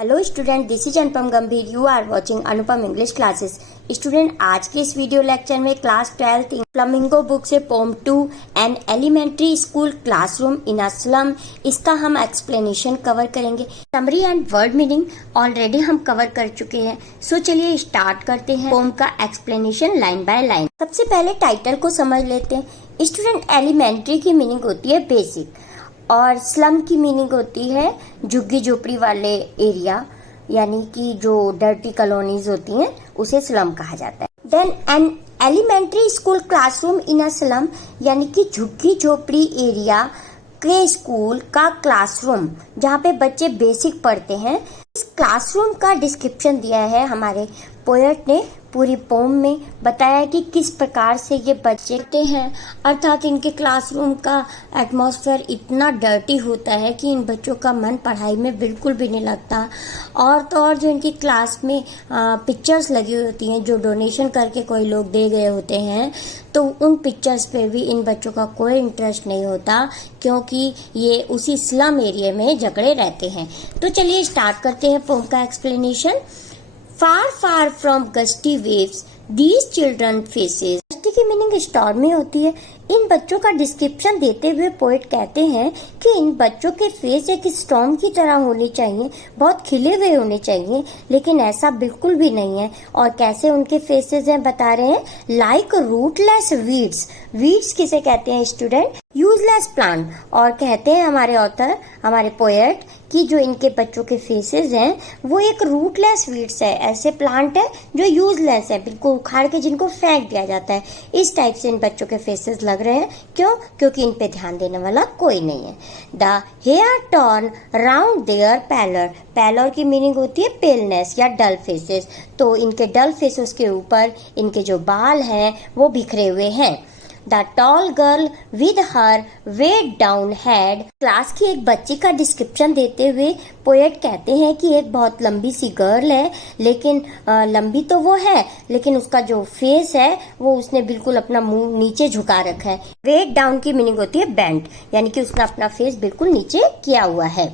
Hello student, this is Anupam Gambhir. You are watching Anupam English classes. Student, आज के इस video lecture में क्लास 12 फ्लामिंगो बुक से poem 2 and elementary school classroom in a slum, इसका हम explanation cover करेंगे। Summary and word meaning already हम cover कर चुके हैं। सो चलिए स्टार्ट करते हैं पोम का एक्सप्लेनेशन लाइन बाय लाइन। सबसे पहले टाइटल को समझ लेते हैं। स्टूडेंट, एलिमेंट्री की मीनिंग होती है बेसिक और स्लम की मीनिंग होती है झुग्गी झोपड़ी वाले एरिया, यानी कि जो डर्टी कॉलोनीज होती हैं उसे स्लम कहा जाता है। Then an elementary school classroom in a slum, यानी कि झुग्गी झोपड़ी एरिया के स्कूल का क्लासरूम जहाँ पे बच्चे बेसिक पढ़ते हैं। इस क्लासरूम का डिस्क्रिप्शन दिया है हमारे पोएट ने पूरी पोम में बताया कि किस प्रकार से ये बच्चे पढ़ते हैं, अर्थात इनके क्लासरूम का एटमॉस्फेयर इतना डर्टी होता है कि इन बच्चों का मन पढ़ाई में बिल्कुल भी नहीं लगता। और तो और जो इनकी क्लास में पिक्चर्स लगी होती हैं जो डोनेशन करके कोई लोग दे गए होते हैं, तो उन पिक्चर्स पे भी इन बच्चों का कोई इंटरेस्ट नहीं होता, क्योंकि ये उसी स्लम एरिया में जकड़े रहते हैं। तो चलिए स्टार्ट करते हैं पोम का explanation. Far, far from gusty waves, these children faces. Gusty की मीनिंग स्टॉर्मी होती है। इन बच्चों का डिस्क्रिप्शन देते हुए पोएट कहते हैं कि इन बच्चों के फेस एक स्टॉर्म की तरह होने चाहिए, बहुत खिले हुए होने चाहिए, लेकिन ऐसा बिल्कुल भी नहीं है। और कैसे उनके फेसेस हैं बता रहे हैं, लाइक रूटलेस वीड्स। वीड्स किसे कहते हैं स्टूडेंट? Useless plant. और कहते हैं हमारे ऑथर, हमारे पोएट, कि जो इनके बच्चों के फेसेस हैं वो एक रूटलेस वीड्स है, ऐसे प्लांट है जो यूजलेस है, बिल्कुल उखाड़ के जिनको फेंक दिया जाता है। इस टाइप से इन बच्चों के फेसेस लग रहे हैं। क्यों? क्योंकि इन पे ध्यान देने वाला कोई नहीं है। The hair turn round their pallor. Pallor की मीनिंग होती है पेलनेस या डल फेसेस। तो इनके डल फेसेस के ऊपर इनके जो बाल हैं वो बिखरे हुए हैं। The tall girl with her weighed down head. Class की एक बच्ची का डिस्क्रिप्शन देते हुए पोएट कहते हैं कि एक बहुत लंबी सी गर्ल है, लेकिन लंबी तो वो है, लेकिन उसका जो फेस है वो उसने बिल्कुल अपना मुंह नीचे झुका रखा है। वेट डाउन की मीनिंग होती है बेंट, यानी कि उसने अपना फेस बिल्कुल नीचे किया हुआ है।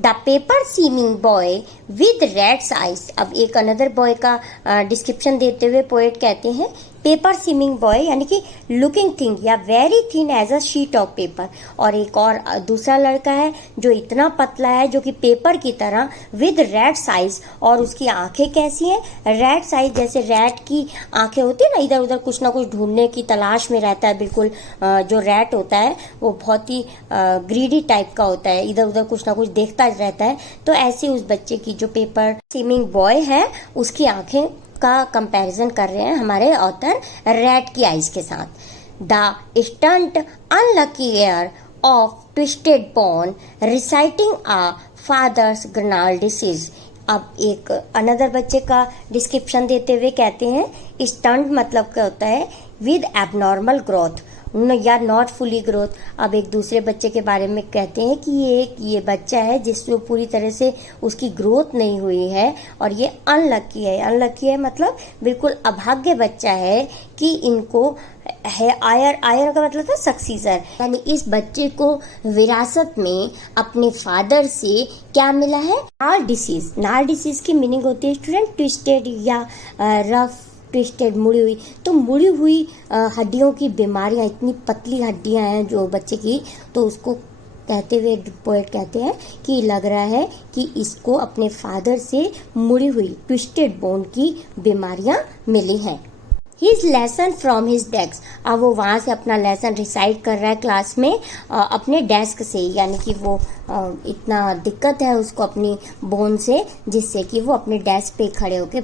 The paper seeming boy with rat's eyes. अब एक अनदर बॉय का डिस्क्रिप्शन देते हुए पोएट कहते हैं पेपर सीमिंग बॉय, यानी कि लुकिंग थिन या very thin as a sheet of paper. और एक और दूसरा लड़का है जो इतना पतला है, जो कि पेपर की तरह, विद रेड साइज। और उसकी आंखें कैसी हैं? रेड साइज, जैसे रैट की आंखें होती है ना, इधर उधर कुछ ना कुछ ढूंढने की तलाश में रहता है। बिल्कुल जो रैट होता है वो बहुत ही ग्रीडी टाइप का होता है, इधर उधर कुछ ना कुछ देखता रहता है। तो ऐसे उस बच्चे की जो पेपर सीमिंग बॉय है उसकी आंखें का कंपैरिजन कर रहे हैं हमारे ऑथर रैट की आइज के साथ। The stunted unlucky heir of twisted bone reciting a father's gnarled disease. अब एक अनदर बच्चे का डिस्क्रिप्शन देते हुए कहते हैं स्टंट मतलब क्या होता है? विद एबनॉर्मल ग्रोथ या नॉट फुली ग्रोथ। अब एक दूसरे बच्चे के बारे में कहते हैं कि ये बच्चा है जिसमें पूरी तरह से उसकी ग्रोथ नहीं हुई है और ये अनलकी है। अनलकी है मतलब बिल्कुल अभाग्य बच्चा है कि इनको है आयर का मतलब था सक्सीसर, यानी इस बच्चे को विरासत में अपने फादर से क्या मिला है? नाल डिसीज। नाल डिसीज की मीनिंग होती है स्टूडेंट ट्विस्टेड या रफ, ट्विस्टेड मुड़ी हुई। तो मुड़ी हुई हड्डियों की बीमारियां, इतनी पतली हड्डियां हैं जो बच्चे की, तो उसको कहते हुए पोएट कहते हैं कि लग रहा है कि इसको अपने फादर से मुड़ी हुई ट्विस्टेड बोन की बीमारियां मिली हैं। His lesson from his desk. अब वो वहाँ से अपना लेसन रिसाइट कर रहा है क्लास में अपने डेस्क से, यानी कि वो इतना दिक्कत है उसको अपनी बोन से, जिससे कि वो अपने डेस्क पे खड़े होकर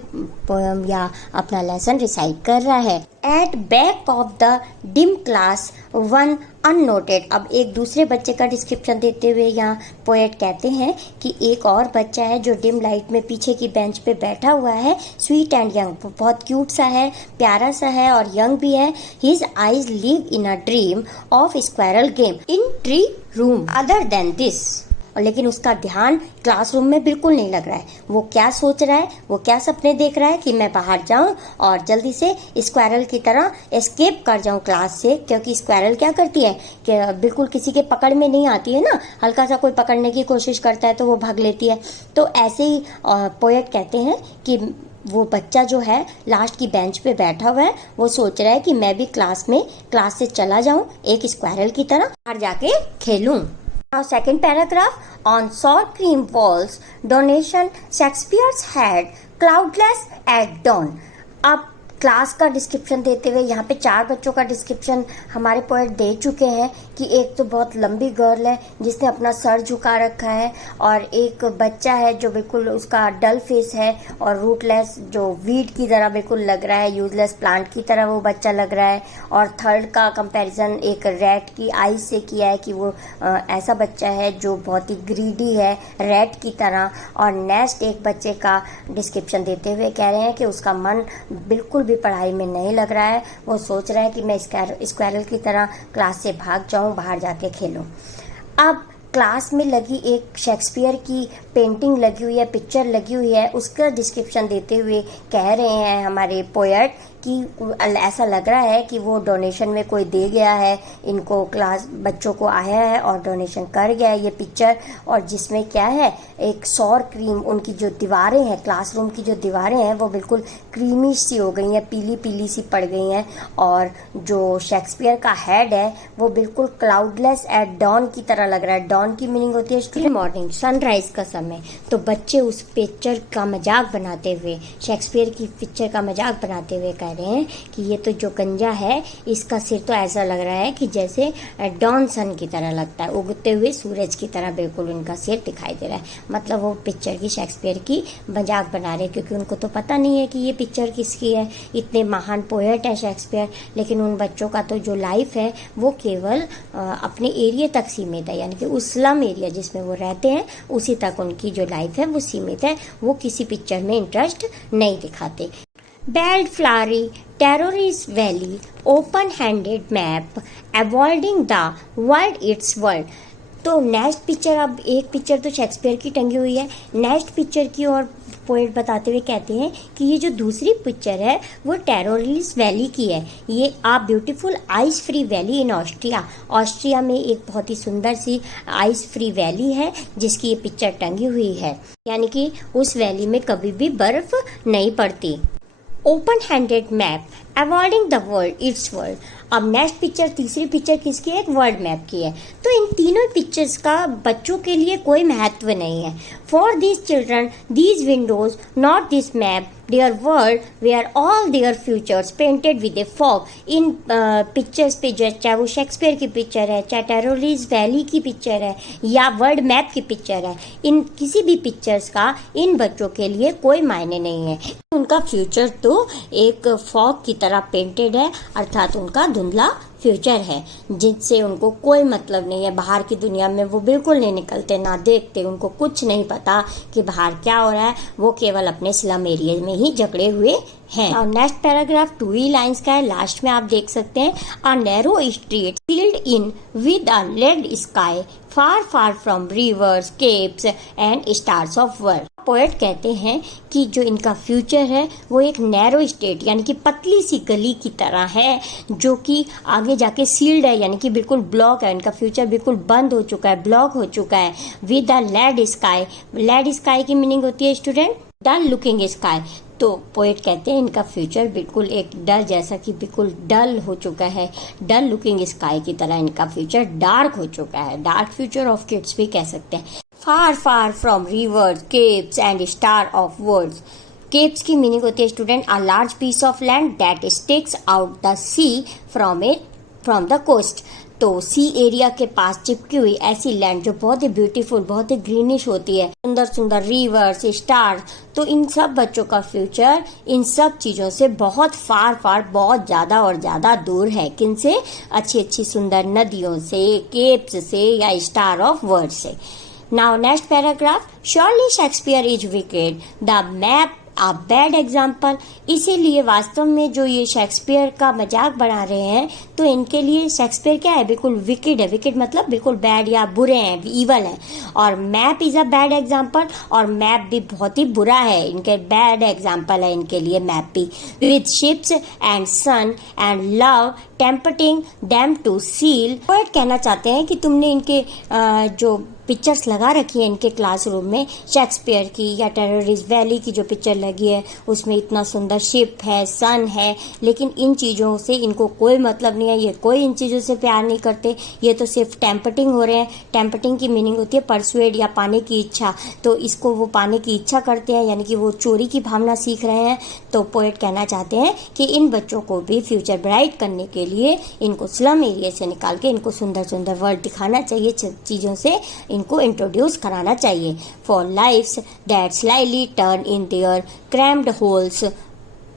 पोएम या अपना लेसन रिसाइट कर रहा है। At back of the dim class one unnoted. अब एक दूसरे बच्चे का डिस्क्रिप्शन देते हुए यहाँ पोएट कहते हैं कि एक और बच्चा है जो डिम लाइट में पीछे की बेंच पे बैठा हुआ है, स्वीट एंड यंग, बहुत क्यूट सा है, प्यारा सा है और यंग भी है। His eyes live in a dream of squirrel game in tree room. Other than this, और लेकिन उसका ध्यान क्लासरूम में बिल्कुल नहीं लग रहा है। वो क्या सोच रहा है, वो क्या सपने देख रहा है कि मैं बाहर जाऊं और जल्दी से स्क्वायरल की तरह एस्केप कर जाऊं क्लास से, क्योंकि स्क्वायरल क्या करती है कि बिल्कुल किसी के पकड़ में नहीं आती है ना, हल्का सा कोई पकड़ने की कोशिश करता है तो वो भाग लेती है। तो ऐसे ही पोएट कहते हैं कि वो बच्चा जो है लास्ट की बेंच पे बैठा हुआ है, वो सोच रहा है कि मैं भी क्लास से चला जाऊं एक स्क्वायरल की तरह, बाहर जाके खेलूं। Now second paragraph, on sour cream walls, donation Shakespeare's head, cloudless at dawn. अब क्लास का डिस्क्रिप्शन देते हुए यहाँ पे 4 बच्चों का डिस्क्रिप्शन हमारे पोएट दे चुके हैं कि एक तो बहुत लंबी गर्ल है जिसने अपना सर झुका रखा है, और एक बच्चा है जो बिल्कुल उसका डल फेस है और रूटलेस, जो वीड की तरह बिल्कुल लग रहा है, यूजलेस प्लांट की तरह वो बच्चा लग रहा है। और थर्ड का कंपैरिजन एक रैट की आईज से किया है कि वो ऐसा बच्चा है जो बहुत ही ग्रीडी है रैट की तरह। और नेक्स्ट एक बच्चे का डिस्क्रिप्शन देते हुए कह रहे हैं कि उसका मन बिल्कुल भी पढ़ाई में नहीं लग रहा है, वो सोच रहा है कि मैं स्क्वायरल की तरह क्लास से भाग जाऊं, बाहर जाके खेलूं। अब क्लास में लगी एक शेक्सपियर की पेंटिंग लगी हुई है, पिक्चर लगी हुई है, उसका डिस्क्रिप्शन देते हुए कह रहे हैं हमारे पोएट कि ऐसा लग रहा है कि वो डोनेशन में कोई दे गया है इनको, क्लास बच्चों को आया है और डोनेशन कर गया है ये पिक्चर। और जिसमें क्या है, एक सौर क्रीम, उनकी जो दीवारें हैं, क्लासरूम की जो दीवारें हैं वो बिल्कुल क्रीमी सी हो गई हैं, पीली पीली सी पड़ गई हैं। और जो शेक्सपियर का हेड है वो बिल्कुल क्लाउडलेस एट डॉन की तरह लग रहा है। डॉन की मीनिंग होती है स्टूडेंट मॉर्निंग, सनराइज का समय। तो बच्चे उस पिक्चर का मजाक बनाते हुए, शेक्सपियर की पिक्चर का मजाक बनाते हुए कह रहे हैं कि ये तो जो गंजा है इसका सिर तो ऐसा लग रहा है कि जैसे डॉन सन की तरह लगता है, उगते हुए सूरज की तरह बिल्कुल उनका सिर दिखाई दे रहा है। मतलब वो पिक्चर की, शेक्सपियर की मजाक बना रहे हैं, क्योंकि उनको तो पता नहीं है कि ये पिक्चर किसकी है। इतने महान पोएट है शेक्सपियर, लेकिन उन बच्चों का तो जो लाइफ है वो केवल अपने एरिया तक सीमित है, यानी कि उस स्लम एरिया जिसमें वो रहते हैं उसी तक उनकी जो लाइफ है वो सीमित है। वो किसी पिक्चर में इंटरेस्ट नहीं दिखाते। Baldflowery, terrorist valley, open-handed map, avoiding the world its world. तो नेक्स्ट पिक्चर, अब एक पिक्चर तो शेक्सपियर की टंगी हुई है, नेक्स्ट पिक्चर की और पोएट बताते हुए कहते हैं कि ये जो दूसरी पिक्चर है वो टेरोरिस्ट वैली की है। ये a beautiful ice free valley in Austria में एक बहुत ही सुंदर सी आइस फ्री वैली है जिसकी ये पिक्चर टंगी हुई है, यानी कि उस वैली में कभी भी बर्फ नहीं पड़ती। Open handed map, avoiding the world it's world. अब नेक्स्ट पिक्चर, तीसरी पिक्चर किसकी है? एक वर्ल्ड मैप की है। तो इन तीनों पिक्चर्स का बच्चों के लिए कोई महत्व नहीं है। For these children these windows not this map their world where all their futures painted with a fog. इन पिक्चर्स पे जो चाहे वो शेक्सपियर की पिक्चर है, चाहे टेरोरिस्ट वैली की पिक्चर है या वर्ल्ड मैप की पिक्चर है, इन किसी भी पिक्चर्स का इन बच्चों के लिए कोई मायने नहीं है। उनका फ्यूचर तो एक फॉग की तरह पेंटेड है, अर्थात उनका धुंधला फ्यूचर है जिनसे उनको कोई मतलब नहीं है। बाहर की दुनिया में वो बिल्कुल नहीं निकलते, ना देखते, उनको कुछ नहीं पता कि बाहर क्या हो रहा है। वो केवल अपने स्लम एरिया में ही जकड़े हुए हैं। और नेक्स्ट पैराग्राफ 2 ही लाइंस का है, लास्ट में आप देख सकते हैं, a narrow street sealed in with a lead sky far far from rivers, capes and stars of world. Poet कहते हैं कि जो इनका फ्यूचर है वो एक नैरो स्टेट, यानी कि पतली सी गली की तरह है जो कि आगे जाके सील्ड है, यानी कि बिल्कुल ब्लॉक है। इनका फ्यूचर बिल्कुल बंद हो चुका है, ब्लॉक हो चुका है। With a lead sky, lead sky की मीनिंग होती है स्टूडेंट डल लुकिंग स्काई। तो पोएट कहते हैं इनका फ्यूचर बिल्कुल एक डल, जैसा कि बिल्कुल डल हो चुका है, डल लुकिंग स्काई की तरह इनका फ्यूचर डार्क हो चुका है। डार्क फ्यूचर ऑफ किड्स भी कह सकते हैं। Far far from rivers, capes and star of worlds. Capes की मीनिंग होती है student a large piece of land that sticks out the sea from the coast. तो सी एरिया के पास चिपकी हुई ऐसी लैंड जो बहुत ही ब्यूटीफुल, बहुत ही ग्रीनिश होती है, सुंदर सुंदर रिवर्स, स्टार। तो इन सब बच्चों का फ्यूचर इन सब चीजों से बहुत फार फार, बहुत ज्यादा और ज्यादा दूर है। किनसे? अच्छी अच्छी सुंदर नदियों से, केप्स से या स्टार ऑफ वर्ल्ड से। Now next paragraph, surely Shakespeare is wicked. The map a bad example. इसीलिए वास्तव में जो ये शेक्सपियर का मजाक बना रहे हैं, तो इनके लिए शेक्सपियर क्या है, बिल्कुल विकेड है। विकेड मतलब बिल्कुल बैड या बुरे हैं, ईवल हैं। और map is a bad example, और मैप भी बहुत ही बुरा है, इनके बैड एग्जाम्पल है इनके लिए मैप भी। With ships and sun and love tempting them to steal. Poet कहना चाहते हैं कि तुमने इनके जो पिक्चर्स लगा रखी है इनके क्लासरूम में, शेक्सपियर की या टेररिस्ट वैली की जो पिक्चर लगी है, उसमें इतना सुंदर शिप है, सन है, लेकिन इन चीज़ों से इनको कोई मतलब नहीं है। ये कोई इन चीज़ों से प्यार नहीं करते, ये तो सिर्फ टेम्पटिंग हो रहे हैं। टेम्पटिंग की मीनिंग होती है परसुएड या पाने की इच्छा, तो इसको वो पाने की इच्छा करते हैं, यानी कि वो चोरी की भावना सीख रहे हैं। तो पोएट कहना चाहते हैं कि इन बच्चों को भी फ्यूचर ब्राइट करने के लिए इनको स्लम एरिया से निकाल के इनको सुंदर सुंदर वर्ल्ड दिखाना चाहिए, चीज़ों से इनको इंट्रोड्यूस कराना चाहिए। For lives that slightly turn in their cramped holes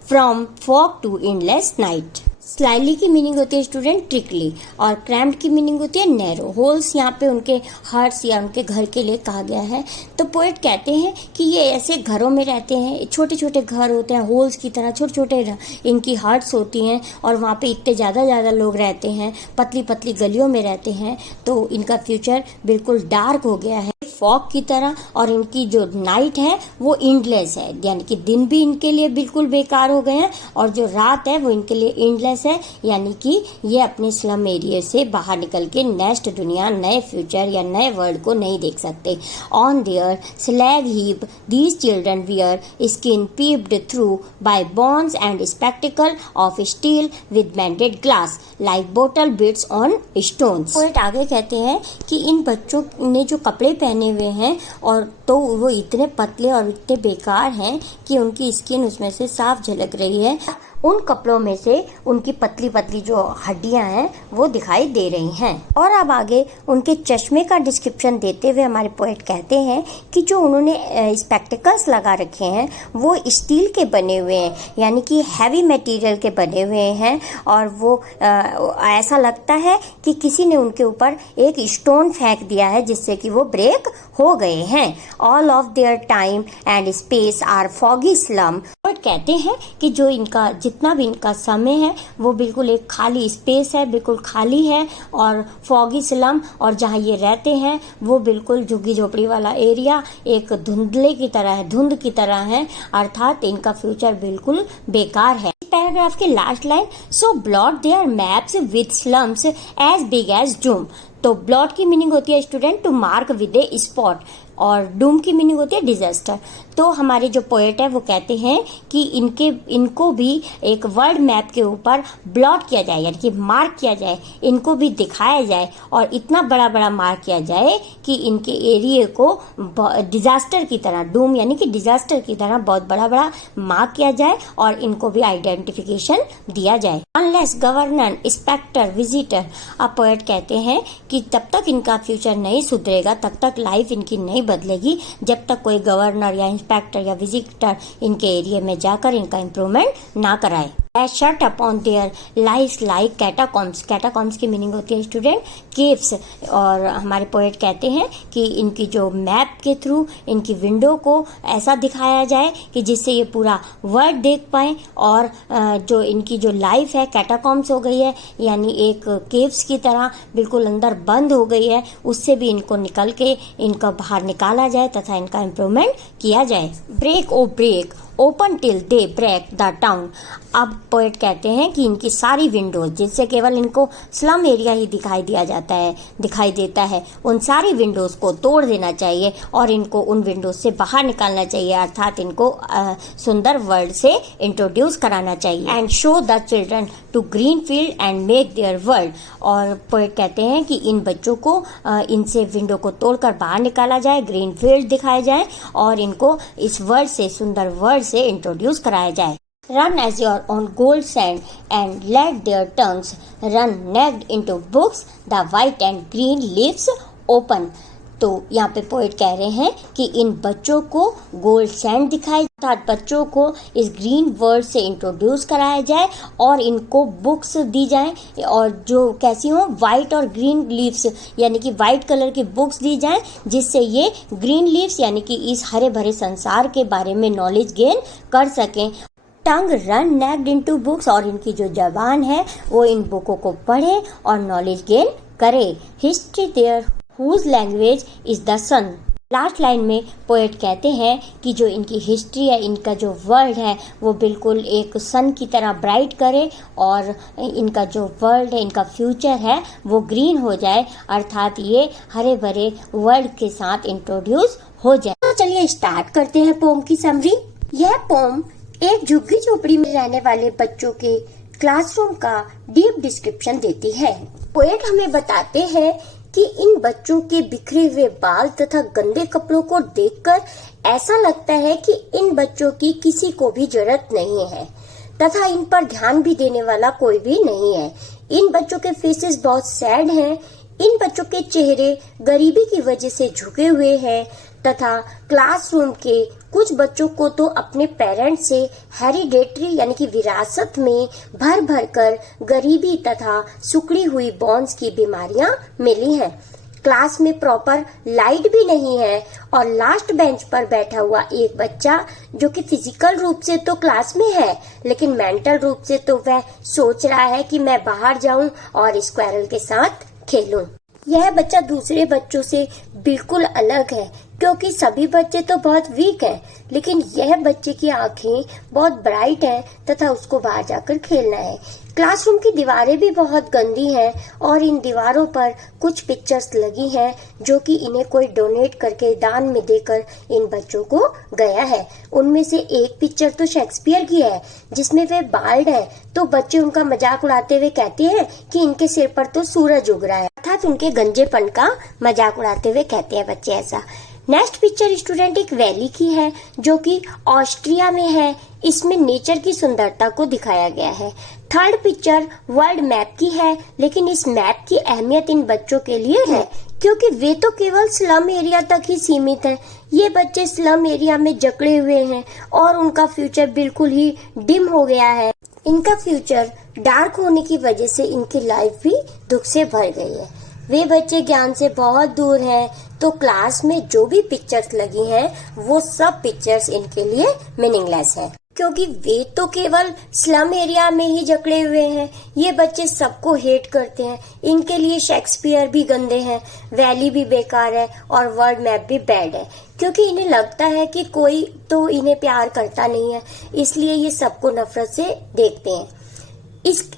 from fog to endless night. Slyly की मीनिंग होती है स्टूडेंट ट्रिकली, और क्रैम्ड की मीनिंग होती है नैरो। होल्स यहाँ पे उनके हर्ट्स या उनके घर के लिए कहा गया है। तो पोएट कहते हैं कि ये ऐसे घरों में रहते हैं, छोटे छोटे घर होते हैं होल्स की तरह, छोटे छोटे इनकी हर्ट्स होती हैं, और वहाँ पे इतने ज़्यादा लोग रहते हैं, पतली पतली गलियों में रहते हैं। तो इनका फ्यूचर बिल्कुल डार्क हो गया है फॉग की तरह, और इनकी जो नाइट है वो एंडलेस है, यानी कि दिन भी इनके लिए बिल्कुल बेकार हो गए हैं, और जो रात है वो इनके लिए एंडलेस है, यानी कि ये अपने स्लम एरिया से बाहर निकल के नेक्स्ट दुनिया, नए फ्यूचर या नए वर्ल्ड को नहीं देख सकते। On their slag heap these children wear skin peeped through bye bones and spectacle of steel with bended glass like bottle beads on stones. Poet आगे कहते हैं कि इन बच्चों ने जो कपड़े पहने हुए हैं, और तो वो इतने पतले और इतने बेकार हैं कि उनकी स्किन उसमें से साफ झलक रही है। उन कपड़ों में से उनकी पतली पतली जो हड्डियां हैं वो दिखाई दे रही हैं। और अब आगे उनके चश्मे का डिस्क्रिप्शन देते हुए हमारे पोएट कहते हैं कि जो उन्होंने स्पेक्टिकल्स लगा रखे हैं वो स्टील के बने हुए हैं, यानी कि हैवी मटेरियल के बने हुए हैं, और वो ऐसा लगता है कि किसी ने उनके ऊपर एक स्टोन फेंक दिया है जिससे कि वो ब्रेक हो गए हैं। All of their time and space are foggy slum. Poet कहते हैं कि जो इनका जितना भी इनका समय है वो बिल्कुल एक खाली स्पेस है, बिल्कुल खाली है, और फॉगी स्लम, और जहाँ ये रहते हैं वो बिल्कुल झुग्गी झोपड़ी वाला एरिया एक धुंधले की तरह है, धुंध की तरह है, अर्थात इनका फ्यूचर बिल्कुल बेकार है। पैराग्राफ के last line, so blot their maps with slums as big as doom. तो ब्लॉट की मीनिंग होती है student to mark with a spot, और डूम की मीनिंग होती है डिजास्टर। तो हमारे जो पोएट है वो कहते हैं कि इनको भी एक वर्ल्ड मैप के ऊपर ब्लॉट किया जाए, यानी कि मार्क किया जाए, इनको भी दिखाया जाए, और इतना बड़ा बड़ा मार्क किया जाए कि इनके एरिया को डिजास्टर की तरह, डूम यानी कि डिजास्टर की तरह बहुत बड़ा बड़ा मार्क किया जाए, और इनको भी आइडेंटिफिकेशन दिया जाए। अनलेस गवर्नर इंस्पेक्टर विजिटर, अब पोएट कहते हैं कि तब तक इनका फ्यूचर नहीं सुधरेगा, तब तक लाइफ इनकी नहीं बदलेगी, जब तक कोई गवर्नर या इंस्पेक्टर या विजिटर इनके एरिया में जाकर इनका इम्प्रूवमेंट ना कराए। Shut upon their life like catacombs. Catacombs की मीनिंग होती है स्टूडेंट केव्स, और हमारे पोएट कहते हैं कि इनकी जो मैप के थ्रू इनकी विंडो को ऐसा दिखाया जाए कि जिससे ये पूरा वर्ल्ड देख पाएं, और जो इनकी जो लाइफ है कैटाकॉम्स हो गई है, यानी एक केव्स की तरह बिल्कुल अंदर बंद हो गई है, उससे भी इनको निकल के इनको बाहर निकाला जाए तथा इनका इम्प्रूवमेंट किया जाए। Break O break open till they break the town. अब पोएट कहते हैं कि इनकी सारी विंडोज, जिससे केवल इनको स्लम एरिया ही दिखाई देता है, उन सारी विंडोज को तोड़ देना चाहिए और इनको उन विंडोज से बाहर निकालना चाहिए, अर्थात इनको सुंदर वर्ल्ड से इंट्रोड्यूस कराना चाहिए। And show the children to green field and make their world. और पोएट कहते हैं कि इन बच्चों को इनसे विंडो को तोड़कर बाहर निकाला जाए, ग्रीन फील्ड दिखाए जाए, और इनको इस वर्ल्ड से, सुंदर वर्ल्ड से इंट्रोड्यूस कराया जाए। Run as your own gold sand and let their tongues run naked into books, the white and green leaves open। तो यहाँ पे पोएट कह रहे हैं कि इन बच्चों को गोल्ड सैंड दिखाए अर्थात बच्चों को इस ग्रीन वर्ड से इंट्रोड्यूस कराया जाए और इनको बुक्स दी जाए और जो कैसी हो वाइट और ग्रीन लीव्स यानी कि वाइट कलर की बुक्स दी जाए, जिससे ये ग्रीन लीव्स यानी कि इस हरे भरे संसार के बारे में नॉलेज गेन कर सकें। टंग रन नेक्ड इनटू बुक्स, और इनकी जो जबान है वो इन बुकों को पढ़े और नॉलेज गेन करे। History their whose language is the sun. Last line में पोएट कहते हैं कि जो इनकी हिस्ट्री है, इनका जो वर्ल्ड है वो बिल्कुल एक सन की तरह ब्राइट करे और इनका जो वर्ल्ड है, इनका फ्यूचर है वो ग्रीन हो जाए, अर्थात ये हरे भरे वर्ल्ड के साथ इंट्रोड्यूस हो जाए। तो चलिए स्टार्ट करते हैं पोम की समरी। यह पोम एक झुग्गी झोपड़ी में रहने वाले बच्चों के क्लासरूम का डीप डिस्क्रिप्शन देती है। पोएट हमें बताते हैं कि इन बच्चों के बिखरे हुए बाल तथा गंदे कपड़ों को देखकर ऐसा लगता है कि इन बच्चों की किसी को भी जरूरत नहीं है तथा इन पर ध्यान भी देने वाला कोई भी नहीं है। इन बच्चों के फेसेस बहुत सैड हैं। इन बच्चों के चेहरे गरीबी की वजह से झुके हुए हैं तथा क्लासरूम के कुछ बच्चों को तो अपने पेरेंट्स से हेरिडेटरी यानी कि विरासत में भर भर कर गरीबी तथा सुकड़ी हुई बोन्स की बीमारियां मिली हैं। क्लास में प्रॉपर लाइट भी नहीं है और लास्ट बेंच पर बैठा हुआ एक बच्चा जो कि फिजिकल रूप से तो क्लास में है लेकिन मेंटल रूप से तो वह सोच रहा है कि मैं बाहर जाऊं और स्क्वारल के साथ खेलूं। यह बच्चा दूसरे बच्चों से बिल्कुल अलग है क्योंकि सभी बच्चे तो बहुत वीक हैं, लेकिन यह बच्चे की आंखें बहुत ब्राइट हैं तथा उसको बाहर जाकर खेलना है। क्लासरूम की दीवारें भी बहुत गंदी हैं और इन दीवारों पर कुछ पिक्चर्स लगी हैं जो कि इन्हें कोई डोनेट करके दान में देकर इन बच्चों को गया है। उनमें से एक पिक्चर तो शेक्सपियर की है जिसमें वे बाल्ड है, तो बच्चे उनका मजाक उड़ाते हुए कहते हैं कि इनके सिर पर तो सूरज उग रहा है, अर्थात उनके गंजेपन का मजाक उड़ाते हुए कहते हैं बच्चे ऐसा। नेक्स्ट पिक्चर स्टूडेंट एक वैली की है जो कि ऑस्ट्रिया में है। इसमें नेचर की सुंदरता को दिखाया गया है। थर्ड पिक्चर वर्ल्ड मैप की है, लेकिन इस मैप की अहमियत इन बच्चों के लिए है क्योंकि वे तो केवल स्लम एरिया तक ही सीमित हैं। ये बच्चे स्लम एरिया में जकड़े हुए हैं और उनका फ्यूचर बिल्कुल ही डिम हो गया है। इनका फ्यूचर डार्क होने की वजह से इनकी लाइफ भी दुख से भर गई है। वे बच्चे ज्ञान से बहुत दूर हैं, तो क्लास में जो भी पिक्चर्स लगी हैं वो सब पिक्चर्स इनके लिए मीनिंगलेस है क्योंकि वे तो केवल स्लम एरिया में ही जकड़े हुए हैं। ये बच्चे सबको हेट करते हैं। इनके लिए शेक्सपियर भी गंदे हैं, वैली भी बेकार है और वर्ल्ड मैप भी बैड है क्योंकि इन्हें लगता है कि कोई तो इन्हें प्यार करता नहीं है, इसलिए ये सबको नफरत से देखते हैं।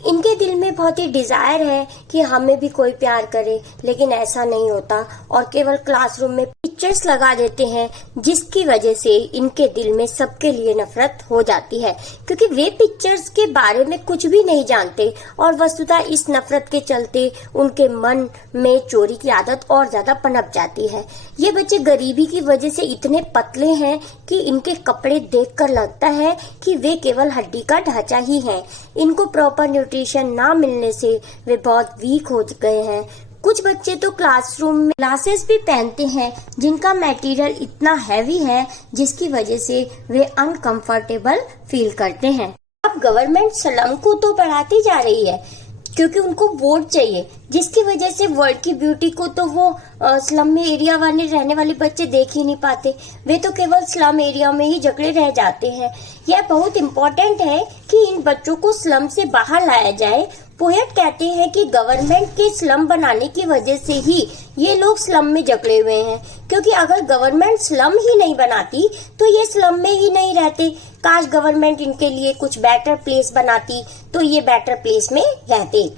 इनके दिल में बहुत ही डिजायर है कि हमें भी कोई प्यार करे, लेकिन ऐसा नहीं होता और केवल क्लासरूम में पिक्चर्स लगा देते हैं जिसकी वजह से इनके दिल में सबके लिए नफरत हो जाती है क्योंकि वे पिक्चर्स के बारे में कुछ भी नहीं जानते और वस्तुतः इस नफरत के चलते उनके मन में चोरी की आदत और ज्यादा पनप जाती है। ये बच्चे गरीबी की वजह से इतने पतले हैं कि इनके कपड़े देखकर लगता है कि वे केवल हड्डी का ढांचा ही है। इनको प्रॉपर न्यूट्रिशन ना मिलने से वे बहुत वीक हो गए हैं। कुछ बच्चे तो क्लासरूम में ग्लासेस भी पहनते हैं जिनका मटेरियल इतना हैवी है जिसकी वजह से वे अनकंफर्टेबल फील करते हैं। अब गवर्नमेंट स्लम को तो बढ़ाती जा रही है क्योंकि उनको वोट चाहिए, जिसकी वजह से वर्ल्ड की ब्यूटी को तो वो स्लम में एरिया वाले रहने वाले बच्चे देख ही नहीं पाते। वे तो केवल स्लम एरिया में ही जकड़े रह जाते हैं। यह बहुत इम्पोर्टेंट है कि इन बच्चों को स्लम से बाहर लाया जाए। पोएट कहते हैं कि गवर्नमेंट के स्लम बनाने की वजह से ही ये लोग स्लम में जकड़े हुए हैं क्योंकि अगर गवर्नमेंट स्लम ही नहीं बनाती तो ये स्लम में ही नहीं रहते। काश गवर्नमेंट इनके लिए कुछ बेटर प्लेस बनाती तो ये बेटर प्लेस में रहते।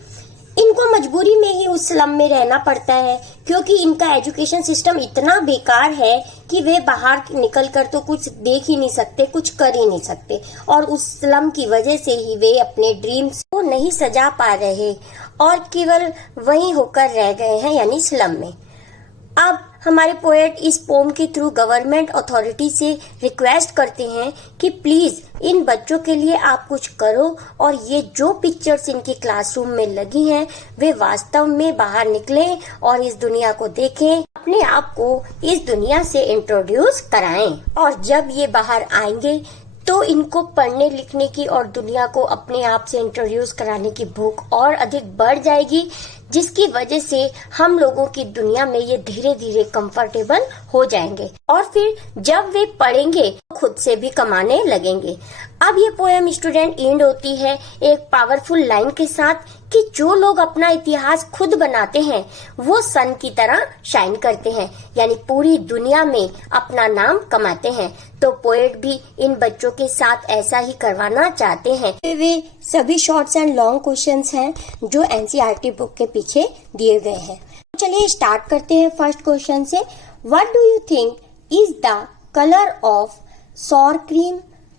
इनको मजबूरी में ही उस स्लम में रहना पड़ता है क्योंकि इनका एजुकेशन सिस्टम इतना बेकार है कि वे बाहर निकलकर तो कुछ देख ही नहीं सकते, कुछ कर ही नहीं सकते और उस स्लम की वजह से ही वे अपने ड्रीम्स को नहीं सजा पा रहे और केवल वहीं होकर रह गए हैं यानी स्लम में। अब हमारे पोएट इस पोम के थ्रू गवर्नमेंट अथॉरिटी से रिक्वेस्ट करते हैं कि प्लीज इन बच्चों के लिए आप कुछ करो और ये जो पिक्चर्स इनकी क्लासरूम में लगी हैं वे वास्तव में बाहर निकलें और इस दुनिया को देखें, अपने आप को इस दुनिया से इंट्रोड्यूस कराएं और जब ये बाहर आएंगे तो इनको पढ़ने लिखने की और दुनिया को अपने आप से इंट्रोड्यूस कराने की भूख और अधिक बढ़ जाएगी, जिसकी वजह से हम लोगों की दुनिया में ये धीरे धीरे कंफर्टेबल हो जाएंगे और फिर जब वे पढ़ेंगे खुद से भी कमाने लगेंगे। अब ये पोएम स्टूडेंट एंड होती है एक पावरफुल लाइन के साथ कि जो लोग अपना इतिहास खुद बनाते हैं वो सन की तरह शाइन करते हैं, यानी पूरी दुनिया में अपना नाम कमाते हैं। तो पोएट भी इन बच्चों के साथ ऐसा ही करवाना चाहते हैं। वे सभी शॉर्ट्स एंड लॉन्ग क्वेश्चंस हैं जो एनसीईआरटी बुक के पीछे दिए गए हैं। चलिए स्टार्ट करते हैं फर्स्ट क्वेश्चन से। What do you think is the colour of sour cream?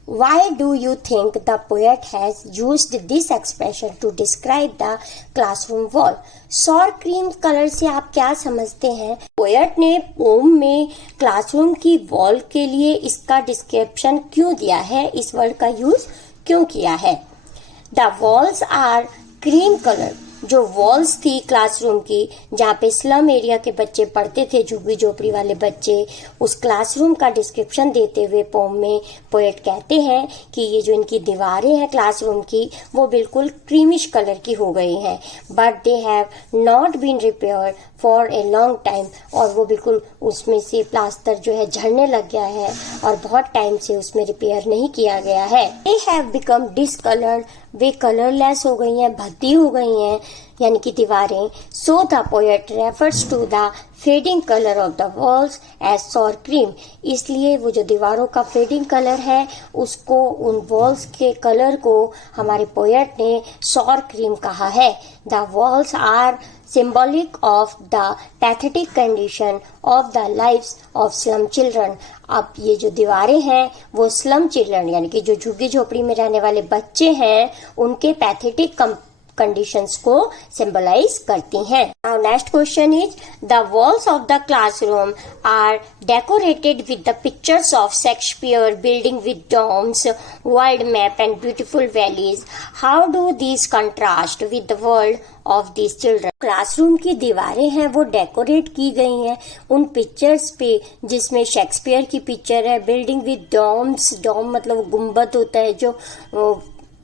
Why do you think the poet has used this expression to describe the classroom wall? sour cream colour से आप क्या समझते हैं? Poet ने pome में classroom की wall के लिए इसका डिस्क्रिप्शन क्यों दिया है, इस वर्ड का यूज क्यों किया है? The walls are cream color. जो वॉल्स थी क्लासरूम की जहाँ पे स्लम एरिया के बच्चे पढ़ते थे, झुग्गी झोपड़ी वाले बच्चे, उस क्लासरूम का डिस्क्रिप्शन देते हुए पोम में पोएट कहते हैं कि ये जो इनकी दीवारें हैं क्लासरूम की वो बिल्कुल क्रीमिश कलर की हो गई हैं, but they have not been repaired for a long time. और वो बिल्कुल उसमें से प्लास्टर जो है झड़ने लग गया है और बहुत टाइम से उसमें रिपेयर नहीं किया गया है। They have become discoloured, way colourless हो गई हैं, भद्दी हो गई हैं यानी कि दीवारें। So the poet refers to the fading colour of the walls as sour cream. इसलिए वो जो दीवारों का फेडिंग कलर है उसको, उन वॉल्स के कलर को हमारे पोएट ने सॉर क्रीम कहा है। The walls are symbolic of the pathetic condition of the lives of slum children. अब ये जो दीवारें हैं वो स्लम चिल्ड्रन यानी कि जो झुग्गी झोपड़ी में रहने वाले बच्चे हैं उनके पैथेटिक कंडीशंस को सिंबलाइज करती हैं। Now next question is, the walls of the classroom are decorated with the pictures of Shakespeare, building with domes, world map and beautiful valleys. How do these contrast with the world of these children? Classroom की दीवारें हैं वो decorate की गई हैं उन pictures पे जिसमें शेक्सपियर की पिक्चर है, बिल्डिंग विद डोम्स, डोम मतलब गुम्बद होता है जो,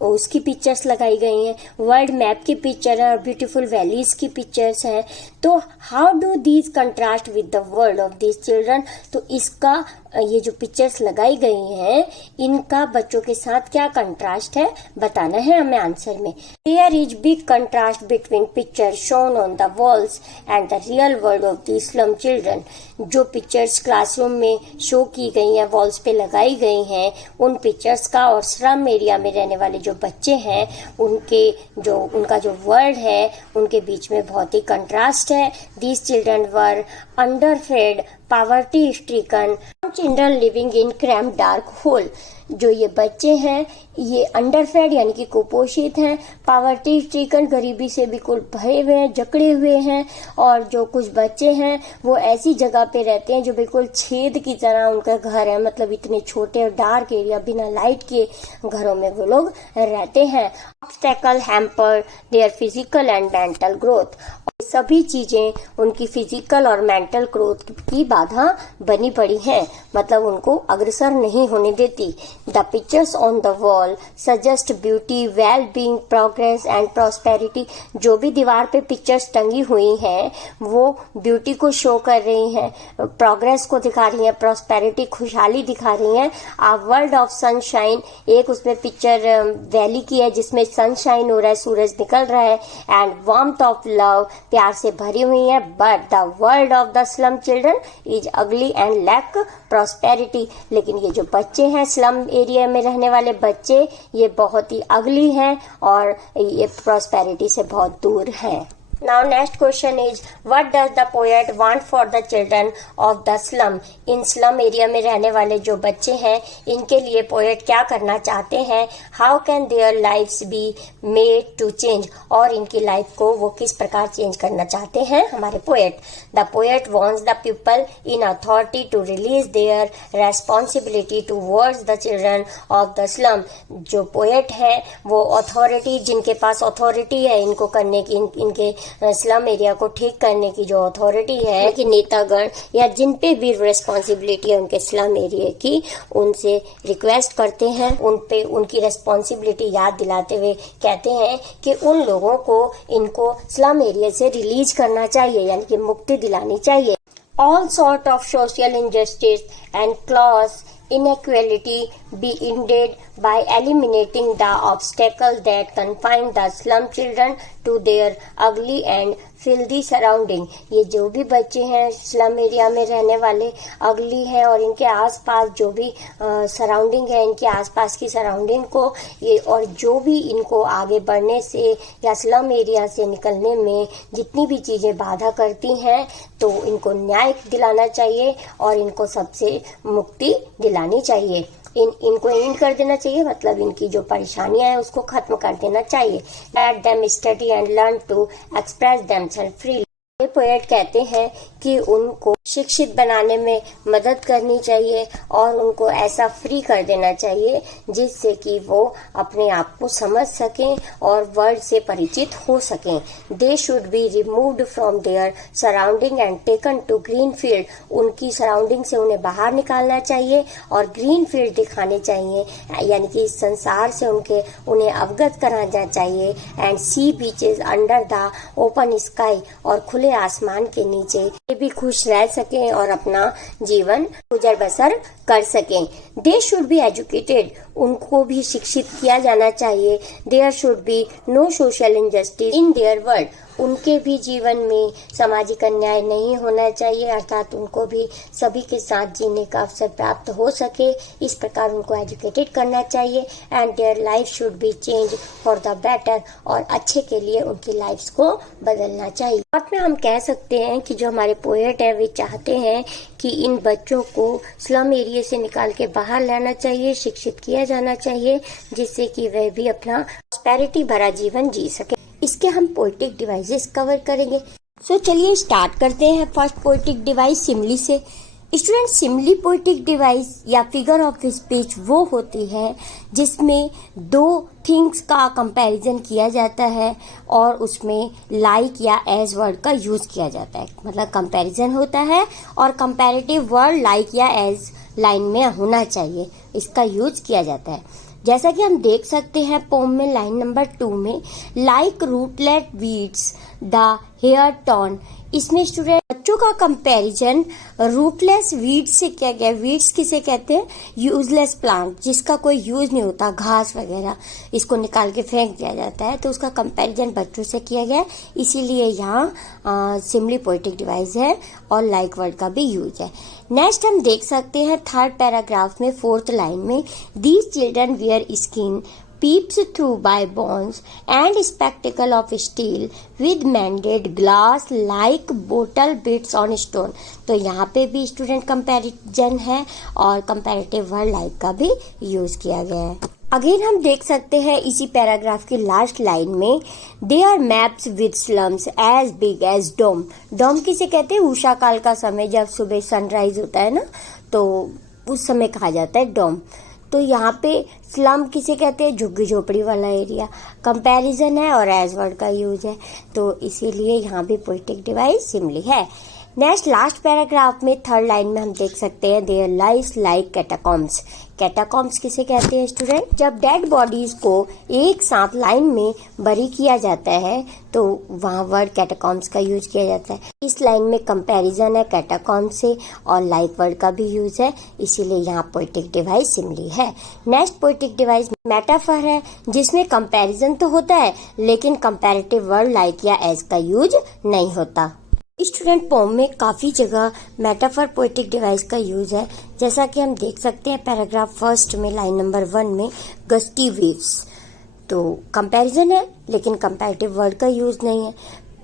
उसकी पिक्चर्स लगाई गई हैं, वर्ल्ड मैप की पिक्चर है और ब्यूटीफुल वैलीज की पिक्चर्स हैं। तो how do these contrast with the world of these children? तो इसका ये जो पिक्चर्स लगाई गई हैं इनका बच्चों के साथ क्या कंट्रास्ट है बताना है हमें आंसर में। There is big contrast between picture shown on the walls and the real world of the slum children. जो पिक्चर्स क्लासरूम में शो की गई हैं, वॉल्स पे लगाई गई हैं, उन पिक्चर्स का और स्लम एरिया में रहने वाले जो बच्चे हैं उनका जो वर्ल्ड है उनके बीच में बहुत ही कंट्रास्ट है। These children were underfed, poverty stricken, children living in cramp dark hole. जो ये बच्चे हैं ये अंडरफेड यानी कि कुपोषित हैं, पॉवर्टी स्ट्रिकन गरीबी से बिल्कुल भरे हुए हैं, जकड़े हुए हैं, और जो कुछ बच्चे हैं वो ऐसी जगह पे रहते हैं जो बिल्कुल छेद की तरह उनका घर है, मतलब इतने छोटे और डार्क एरिया बिना लाइट के घरों में वो लोग रहते हैं। Obstacle hamper their physical and mental growth. सभी चीजें उनकी फिजिकल और मेंटल ग्रोथ की बाधा बनी पड़ी हैं, मतलब उनको अग्रसर नहीं होने देती। The pictures on the wall suggest beauty, well being, progress and prosperity. जो भी दीवार पे पिक्चर्स टंगी हुई हैं वो ब्यूटी को शो कर रही हैं, प्रोग्रेस को दिखा रही हैं, प्रॉस्पेरिटी खुशहाली दिखा रही हैं। आ वर्ल्ड ऑफ सनशाइन, एक उसमें पिक्चर वैली की है जिसमें सनशाइन हो रहा है, सूरज निकल रहा है, एंड वार्मथ ऑफ लव, प्यार से भरी हुई है। But the world of the slum children is अगली एंड लैक प्रॉस्पेरिटी। लेकिन ये जो बच्चे हैं स्लम एरिया में रहने वाले बच्चे ये बहुत ही अगली हैं और ये प्रॉस्पेरिटी से बहुत दूर हैं। Now next question is, what does the poet want for the children of the slum? In slum area में रहने वाले जो बच्चे हैं इनके लिए पोएट क्या करना चाहते हैं? How can their lives be made to change? और इनकी लाइफ को वो किस प्रकार चेंज करना चाहते हैं हमारे poet? The poet wants the people in authority to release their responsibility towards the children of the slum. जो पोएट है वो अथॉरिटी, जिनके पास अथॉरिटी है इनको करने की, इनके स्लम एरिया को ठीक करने की जो अथॉरिटी है कि नेतागण या जिन पे भी रिस्पॉन्सिबिलिटी है उनके स्लम एरिया की, उनसे रिक्वेस्ट करते हैं, उन पे उनकी रिस्पॉन्सिबिलिटी याद दिलाते हुए कहते हैं कि उन लोगों को इनको स्लम एरिया से रिलीज करना चाहिए, यानी कि मुक्ति दिलानी चाहिए। All sort of social injustice and class inequality be ended by eliminating the obstacle that confine the slum children to their ugly and filthy surrounding। ये जो भी बच्चे हैं स्लम एरिया में रहने वाले अगली हैं और इनके आसपास जो भी सराउंडिंग है, इनके आसपास की सराउंडिंग को ये और जो भी इनको आगे बढ़ने से या स्लम एरिया से निकलने में जितनी भी चीज़ें बाधा करती हैं, तो इनको न्याय दिलाना चाहिए और इनको सबसे मुक्ति दिलानी चाहिए। इनको एंड कर देना चाहिए, मतलब इनकी जो परेशानियां हैं उसको खत्म कर देना चाहिए। Let them study and learn to express themselves freely. ये पोएट कहते हैं कि उनको शिक्षित बनाने में मदद करनी चाहिए और उनको ऐसा फ्री कर देना चाहिए जिससे कि वो अपने आप को समझ सकें और वर्ल्ड से परिचित हो सकें। They should be removed from their surrounding and taken to green field. उनकी सराउंडिंग से उन्हें बाहर निकालना चाहिए और ग्रीन फील्ड दिखाने चाहिए, यानी कि इस संसार से उन्हें अवगत कराना चाहिए। And sea beaches under the open sky, और खुले आसमान के नीचे ये भी खुश रह सकें और अपना जीवन गुजर बसर कर सकें। दे शुड बी एजुकेटेड, उनको भी शिक्षित किया जाना चाहिए। There should be no social injustice in their world, उनके भी जीवन में सामाजिक अन्याय नहीं होना चाहिए, अर्थात उनको भी सभी के साथ जीने का अवसर प्राप्त हो सके, इस प्रकार उनको एजुकेटेड करना चाहिए। And their life should be change for the better, और अच्छे के लिए उनकी लाइफ को बदलना चाहिए। और में हम कह सकते हैं कि जो हमारे पोएट है वे चाहते हैं कि इन बच्चों को स्लम एरिया से निकाल के बाहर लाना चाहिए, शिक्षित किया जाना चाहिए, जिससे कि वह भी अपना प्रॉस्पेरिटी भरा जीवन जी सके। इसके हम पोएटिक डिवाइसेस कवर करेंगे। सो चलिए स्टार्ट करते हैं फर्स्ट पोएटिक डिवाइस सिमली से। स्टूडेंट, सिमली पोएटिक डिवाइस या फिगर ऑफ स्पीच वो होती है जिसमें दो थिंग्स का कंपैरिजन किया जाता है और उसमें लाइक या एज वर्ड का यूज किया जाता है। मतलब कंपैरिजन होता है और कंपैरेटिव वर्ड लाइक या एज लाइन में होना चाहिए, इसका यूज किया जाता है। जैसा कि हम देख सकते हैं पोम में लाइन नंबर 2 में, like rootlet weeds the hair torn. इसमें स्टूडेंट बच्चों का कंपैरिजन रूटलेस वीड्स से किया गया। वीड्स किसे कहते हैं? यूजलेस प्लांट, जिसका कोई यूज नहीं होता, घास वगैरह, इसको निकाल के फेंक दिया जाता है, तो उसका कंपैरिजन बच्चों से किया गया, इसीलिए यहाँ सिमली पोएटिक डिवाइस है और लाइक वर्ड का भी यूज है। नेक्स्ट हम देख सकते हैं थर्ड पैराग्राफ में 4th लाइन में, these children wear skin peeps through by bones and spectacle of steel with mended glass like bottle bits on stone। तो यहाँ पे भी स्टूडेंट कंपैरिजन है और कंपैरेटिव वर्ड लाइक का भी यूज किया गया है। अगेन हम देख सकते हैं इसी पैराग्राफ की लास्ट लाइन में, they are maps with slums as big as dome. Dome किसे कहते हैं? उषा काल का समय, जब सुबह सनराइज होता है ना, तो उस समय कहा जाता है डोम। तो यहाँ पे स्लम किसे कहते हैं? झुग्गी झोपड़ी वाला एरिया। कंपैरिजन है और एज वर्ड का यूज है, तो इसीलिए यहाँ भी पोएटिक डिवाइस सिमली है। नेक्स्ट लास्ट पैराग्राफ में 3rd लाइन में हम देख सकते हैं, their lives like catacombs. Catacombs किसे कहते हैं स्टूडेंट? जब डेड बॉडीज को एक साथ लाइन में बरी किया जाता है तो वहाँ वर्ड कैटाकॉम्स का यूज किया जाता है। इस लाइन में कंपैरिजन है कैटाकॉम्स से और लाइक वर्ड का भी यूज है, इसीलिए यहाँ पोएटिक डिवाइस सिमली है। नेक्स्ट पोएटिक डिवाइस मेटाफर है, जिसमें कंपैरिजन तो होता है लेकिन कंपैरेटिव वर्ड लाइक या एज का यूज नहीं होता। स्टूडेंट, पोम में काफ़ी जगह मेटाफर पोएटिक डिवाइस का यूज है, जैसा कि हम देख सकते हैं पैराग्राफ 1 में लाइन नंबर 1 में, गस्टी वेव्स। तो कंपैरिजन है लेकिन कंपैरेटिव वर्ड का यूज नहीं है।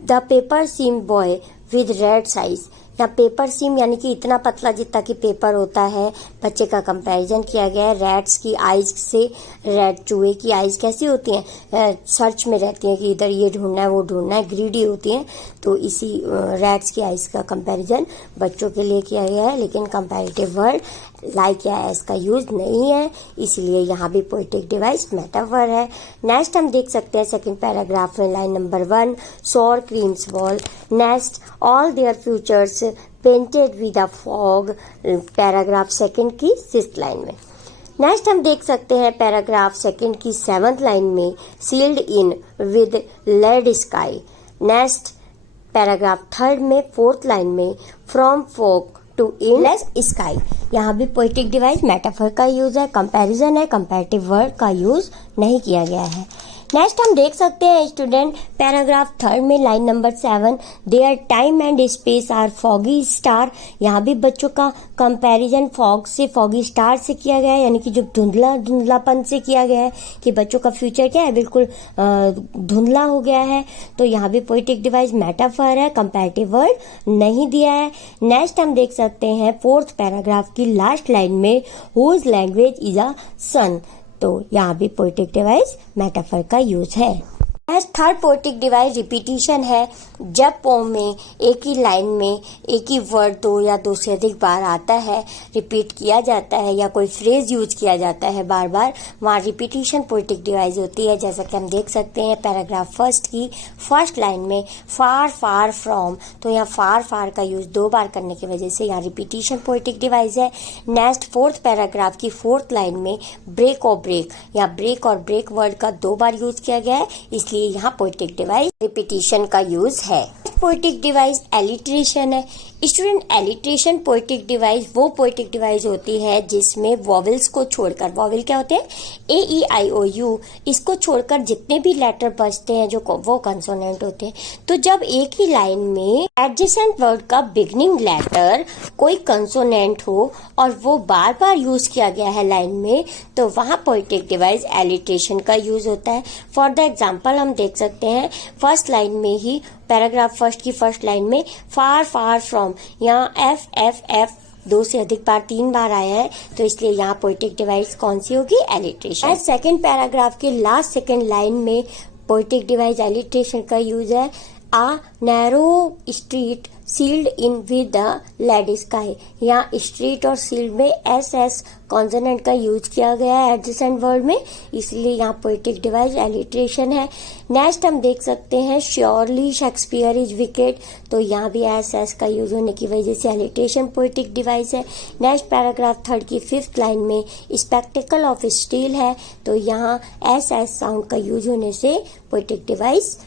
The paper seem boy with rat's eyes, या पेपर सीम यानी कि इतना पतला जितना कि पेपर होता है, बच्चे का कंपैरिजन किया गया है रैट्स की आइज से। रैट, चूहे की आइज कैसी होती हैं? सर्च में रहती हैं कि इधर ये ढूंढना है वो ढूंढना है, ग्रीडी होती हैं, तो इसी रैट्स की आइज का कंपैरिजन बच्चों के लिए किया गया है, लेकिन कंपैरेटिव वर्ड लाइक या एज का यूज नहीं है, इसलिए यहाँ भी पोएटिक डिवाइस मेटाफर है। नेक्स्ट हम देख सकते हैं सेकंड पैराग्राफ में लाइन नंबर 1, सोर creams wall next all their futures painted with a fog, paragraph second की 6th लाइन में। नेक्स्ट हम देख सकते हैं पैराग्राफ सेकंड की 7th लाइन में sealed in with lead sky. Next paragraph third में 4th लाइन में from fog to endless sky, यहाँ भी पोएटिक डिवाइस मेटाफर का यूज है, कंपैरिजन है, कंपैरेटिव वर्ड का यूज नहीं किया गया है। नेक्स्ट हम देख सकते हैं स्टूडेंट पैराग्राफ थर्ड में line number 7, their time and space are foggy star, यहाँ भी बच्चों का कंपैरिजन फॉग से फॉगी स्टार से किया गया है, यानी कि जो धुंधलापन से किया गया है कि बच्चों का फ्यूचर क्या है, बिल्कुल धुंधला हो गया है। तो यहाँ भी पोएटिक डिवाइस मेटाफर है, कंपैरेटिव वर्ड नहीं दिया है। नेक्स्ट हम देख सकते हैं 4th पैराग्राफ की लास्ट लाइन में हुज लैंग्वेज इज अ सन, तो यहाँ भी पोएटिक डिवाइस मेटाफर का यूज है। थर्ड पोएटिक डिवाइस रिपीटिशन है, जब पोम में एक ही लाइन में एक ही वर्ड 2 या 2 से अधिक बार आता है, रिपीट किया जाता है या कोई फ्रेज यूज किया जाता है बार बार, वहाँ रिपीटिशन पोएटिक डिवाइस होती है। जैसा कि हम देख सकते हैं पैराग्राफ फर्स्ट की फर्स्ट लाइन में फार फार फ्रॉम, तो यहाँ फार फार का यूज 2 बार करने की वजह से यहाँ रिपीटिशन पोएटिक डिवाइस है। नेक्स्ट 4th पैराग्राफ की 4th लाइन में ब्रेक और ब्रेक, यहाँ ब्रेक और ब्रेक वर्ड का 2 बार यूज किया गया है, इसलिए यहाँ पोएटिक डिवाइस रिपीटिशन का यूज है। पोएटिक डिवाइस एलिट्रेशन है। स्टूडेंट एलिट्रेशन पोएटिक डिवाइस वो पोएटिक डिवाइस होती है जिसमें वॉवेल्स को छोड़कर, वॉवेल क्या होते हैं, ए ई आई ओ यू, इसको छोड़कर जितने भी लेटर बचते हैं जो वो कंसोनेंट होते हैं। तो जब एक ही लाइन में एडजेसेंट वर्ड का बिगनिंग लेटर कोई कंसोनेंट हो और वो बार बार यूज किया गया है लाइन में, तो वहाँ पोएटिक डिवाइस एलिट्रेशन का यूज होता है। फॉर द एग्जाम्पल हम देख सकते हैं फर्स्ट लाइन में ही पैराग्राफ फर्स्ट की फर्स्ट लाइन में फार फार फ्रॉम, यहाँ एफ एफ एफ 2 से अधिक बार 3 बार आया है, तो इसलिए यहाँ पोएटिक डिवाइस कौन सी होगी, एलिट्रेशन। सेकंड पैराग्राफ के लास्ट सेकंड लाइन में पोएटिक डिवाइस एलिट्रेशन का यूज है। A narrow street sealed in with the lead sky, यहाँ स्ट्रीट और सील्ड में एस एस कॉन्सोनेंट का यूज किया गया है एडजेसेंट वर्ड में, इसलिए यहाँ पोएटिक डिवाइस एलिट्रेशन है। नेक्स्ट हम देख सकते हैं श्योरली शेक्सपियर इज विकेट, तो यहाँ भी एस एस का यूज होने की वजह से एलिट्रेशन पोएटिक डिवाइस है। नेक्स्ट पैराग्राफ थर्ड की 5th लाइन में स्पेक्टिकल ऑफ स्टील है, तो यहाँ एस एस साउंड का यूज होने से पोएटिक डिवाइस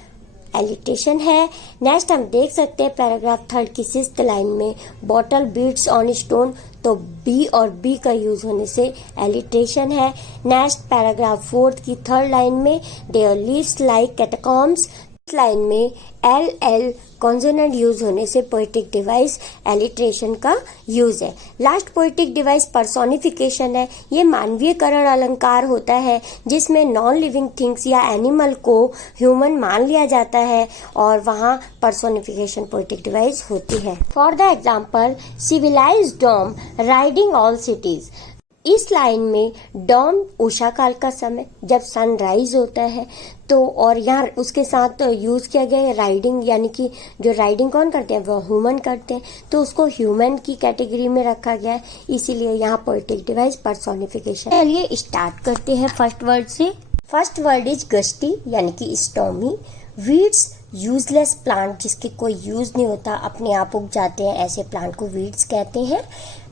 एलिट्रेशन है। नेक्स्ट हम देख सकते हैं पैराग्राफ थर्ड की 6th लाइन में बॉटल बीट्स ऑन स्टोन, तो बी और बी का यूज होने से एलिट्रेशन है। नेक्स्ट पैराग्राफ 4th की 3rd लाइन में there leaves like catacombs, line में एल एल कॉन्सोनेंट यूज होने से पोएटिक डिवाइस एलिट्रेशन का यूज है। लास्ट पोएटिक डिवाइस पर्सोनिफिकेशन है। ये मानवीयकरण अलंकार होता है जिसमें नॉन लिविंग थिंग्स या एनिमल को ह्यूमन मान लिया जाता है और वहाँ पर्सोनिफिकेशन पोएटिक डिवाइस होती है। For the example civilized dome riding all cities, इस लाइन में डॉम उषा काल का समय जब सनराइज होता है, तो और यहाँ उसके साथ यूज किया गया है राइडिंग, यानी कि जो राइडिंग कौन करते हैं, वो ह्यूमन करते हैं, तो उसको ह्यूमन की कैटेगरी में रखा गया है, इसीलिए यहाँ पोएटिक डिवाइस पर्सोनिफिकेशन। चलिए स्टार्ट करते हैं फर्स्ट वर्ड से। फर्स्ट वर्ड इज गस्टी, यानी कि स्टॉर्मी। वीड्स यूजलेस प्लांट, जिसके कोई यूज नहीं होता, अपने आप उग जाते हैं, ऐसे प्लांट को वीड्स कहते हैं,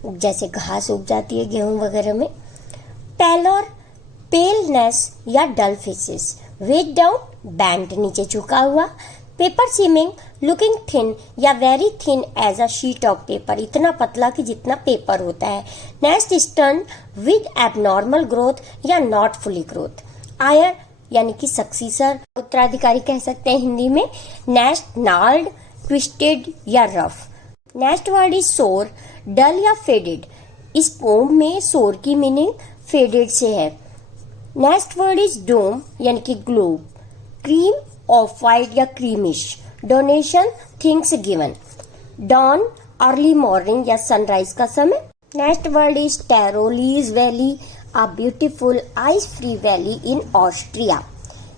जैसे घास उग जाती है गेहूं वगैरह में। पैलोर पेलनेस या dull faces. Weighed down bent, नीचे झुका हुआ। पेपर सीमिंग लुकिंग थिन या very thin as a sheet of paper, इतना पतला कि जितना पेपर होता है। Next stunted with abnormal growth या नॉट फुली ग्रोथ। आयर यानी कि सक्सीसर, उत्तराधिकारी कह सकते हैं हिंदी में। नेक्स्ट नाल्ड ट्विस्टेड या rough. Next word is sour, dull या फेडेड। इस पोम में सोर की मीनिंग फेडेड से है। नेक्स्ट वर्ड इज डोम यानी कि ग्लोब। क्रीम ऑफ वाइट या creamish. Donation things given. Dawn early morning या सनराइज का समय। Next word is Tyrolese valley, a beautiful ice-free valley in Austria.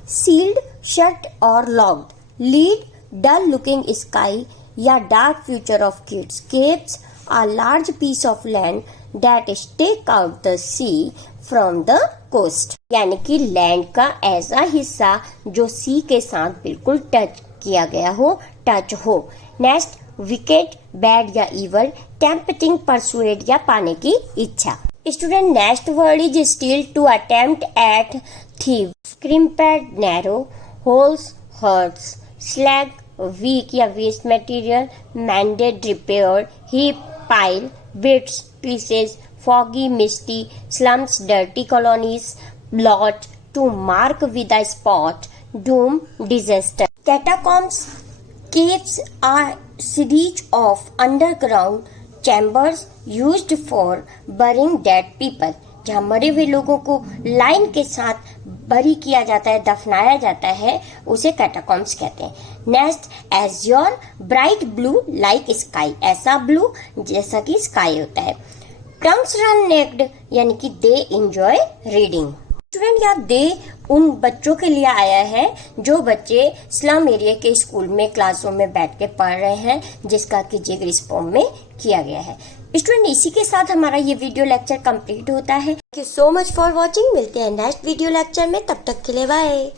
Sealed, shut or locked. Lead, dull-looking sky या dark future of kids. Caves, a large piece of land that stick out the sea from the coast, यानी कि land का ऐसा हिस्सा जो सी के साथ बिल्कुल टच किया गया हो, टच हो। नेक्स्ट, विकेट, बैड या इवल, टेम्पटिंग, परसुएड या पाने की इच्छा। Student, next word is steal, to attempt at, thieve, scrimped, narrow, holes, hurts, slag, weak या waste material, mended, repair, heap, pile, bits, pieces, foggy, misty, slums, dirty colonies, blot, to mark with a spot, doom, disaster. Catacombs, caves are series of underground chambers used for burying dead people. जहाँ मरे हुए लोगों को line के साथ बरी किया जाता है, दफनाया जाता है, उसे कैटाकॉम्स कहते हैं। Next, azure, bright blue like sky, ऐसा ब्लू जैसा कि स्काई होता है। टंग्स रन नेक्ड, यानी कि दे एंजॉय रीडिंग। स्टूडेंट, या दे उन बच्चों के लिए आया है जो बच्चे स्लम एरिया के स्कूल में क्लासरूम में बैठ के पढ़ रहे हैं, जिसका कि जिग्रीस फॉर्म में किया गया है। स्टूडेंट, इसी के साथ हमारा ये वीडियो लेक्चर कंप्लीट होता है। Thank you so much for watching. मिलते हैं नेक्स्ट वीडियो लेक्चर में, तब तक के लिए बाय।